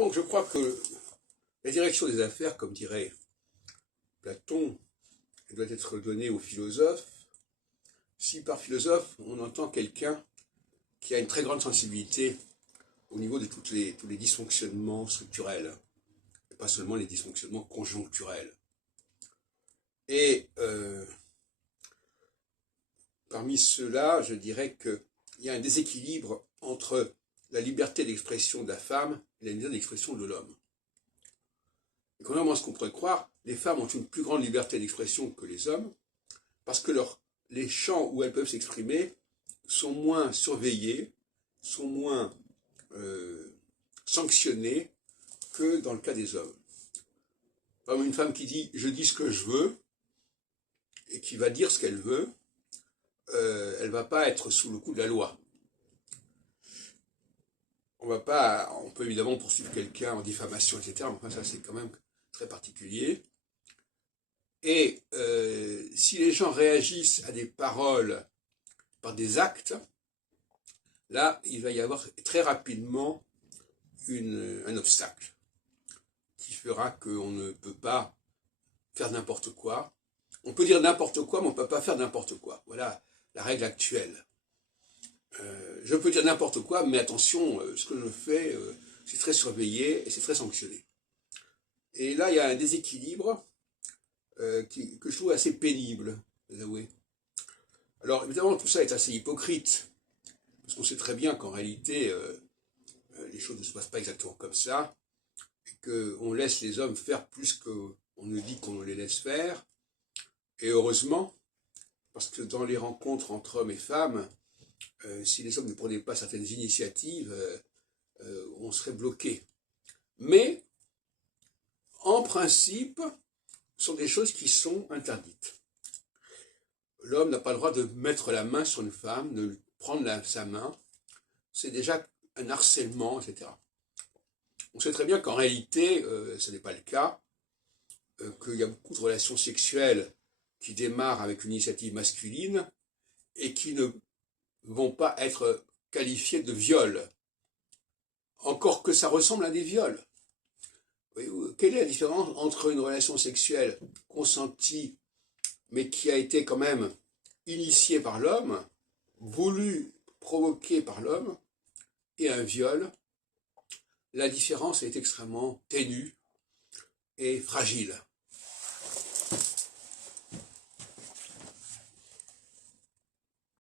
Donc je crois que la direction des affaires, comme dirait Platon, doit être donnée aux philosophes, si par philosophe on entend quelqu'un qui a une très grande sensibilité au niveau de tous les dysfonctionnements structurels, et pas seulement les dysfonctionnements conjoncturels. Et parmi ceux-là, je dirais qu'il y a un déséquilibre entre la liberté d'expression de la femme et la liberté d'expression de l'homme. Et contrairement à ce qu'on pourrait croire, les femmes ont une plus grande liberté d'expression que les hommes, parce que les champs où elles peuvent s'exprimer sont moins surveillés, sont moins sanctionnés que dans le cas des hommes. Par exemple, une femme qui dit « je dis ce que je veux » et qui va dire ce qu'elle veut, elle ne va pas être sous le coup de la loi. On peut évidemment poursuivre quelqu'un en diffamation, etc. Mais enfin, ça, c'est quand même très particulier. Et si les gens réagissent à des paroles par des actes, là, il va y avoir très rapidement un obstacle qui fera qu'on ne peut pas faire n'importe quoi. On peut dire n'importe quoi, mais on ne peut pas faire n'importe quoi. Voilà la règle actuelle. Je peux dire n'importe quoi, mais attention, ce que je fais, c'est très surveillé et c'est très sanctionné. Et là, il y a un déséquilibre que je trouve assez pénible, vous avouez. Alors, évidemment, tout ça est assez hypocrite, parce qu'on sait très bien qu'en réalité, les choses ne se passent pas exactement comme ça, et qu'on laisse les hommes faire plus qu'on ne dit qu'on les laisse faire. Et heureusement, parce que dans les rencontres entre hommes et femmes, si les hommes ne prenaient pas certaines initiatives, on serait bloqué. Mais, en principe, ce sont des choses qui sont interdites. L'homme n'a pas le droit de mettre la main sur une femme, de prendre sa main. C'est déjà un harcèlement, etc. On sait très bien qu'en réalité, ce n'est pas le cas, qu'il y a beaucoup de relations sexuelles qui démarrent avec une initiative masculine et qui ne vont pas être qualifiées de viol. Encore que ça ressemble à des viols. Quelle est la différence entre une relation sexuelle consentie, mais qui a été quand même initiée par l'homme, voulue, provoquée par l'homme, et un viol? La différence est extrêmement ténue et fragile.